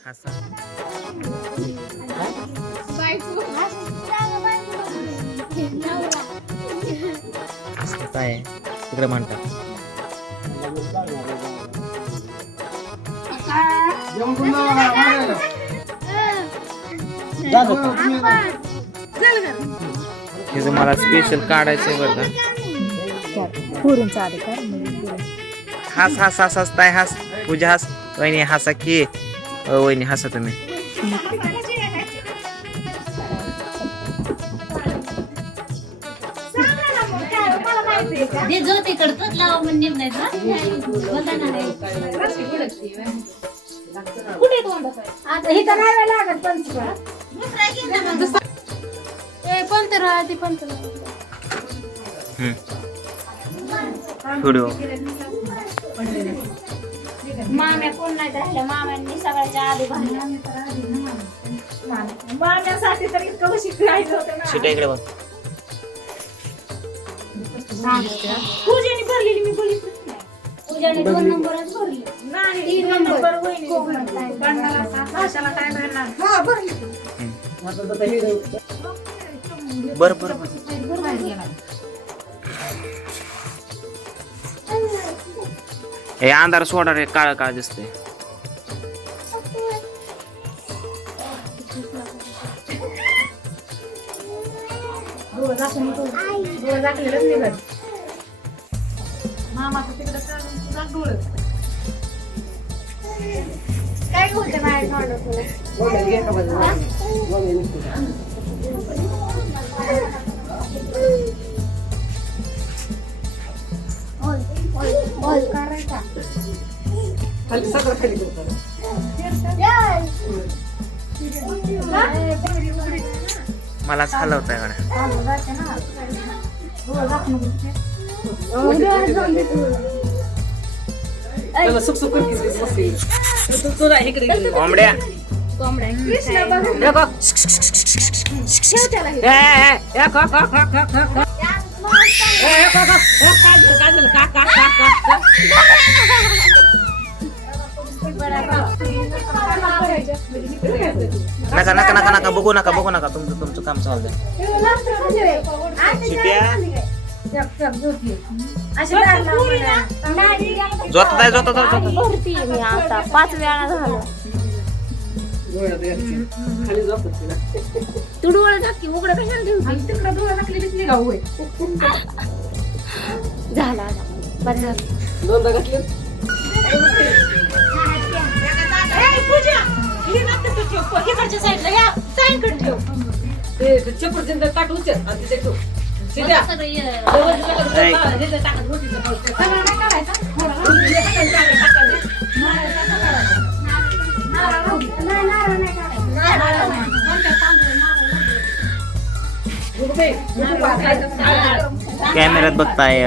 हसा काय? तिकडे म्हणतात. हे मला स्पेशल काढायचंय बरं का पुरींचा अधिकार म्हणजे पुरी. हास हास हास हास ताय हास पूजा हास वहिनी हसा की वहिनी हसा तुम्ही. ते जो तिकडं तोच लावा म्हणजे नाही. कुठे आता इथं नाही लागत पंतरा ती पंतरा व्हिडिओ माम्या कोण नाही राहिल्या? माम्यांनी सगळ्याच्या आधी तर इतकं शिकायचं होतं ना. शिटा इकडे बघ. पूजाने भरलेली मी बघितलंच नाही. पूजाने दोन नंबरच भरले. नाही तीन नंबर भाषाला काय भरणार हा भरली. बर बर हे अंधार सोडा रे काळ काळ दिसते काय बोलते माझ्या मलाच हलवताय गाड्या कोंबड्या. नका नका नका नका बघू नका बघू नका तुमचं तुमचं काम चाललंय जोतात आहे जोतात आहे, जोतात आहे. भरती मी आता. पाच वेळा झालं. तू डोळे झाकी उघडं कशाला ठेवती? तिकडं डोळं झाकलेलीच निघाव होय. झाला बरं झालं. इकडच्या साईडला या. साईडकडे ठेव. सगळं ये. कॅमेऱ्यात बघताय.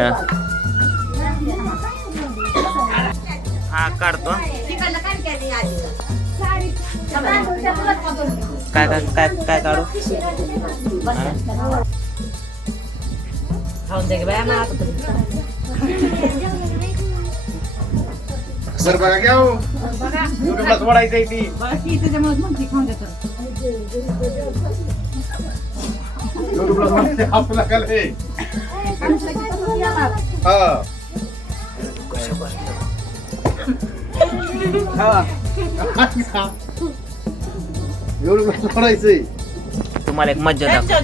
हा काढतो. काय काय काय काय काढू? बरं बघा घ्या हो. युट्यूबला सोडायचंय ती. युट्यूबला आपला काय रे? हा. हा. युट्यूबला सोडायचंय. तुम्हाला एक मज्जा दाखव.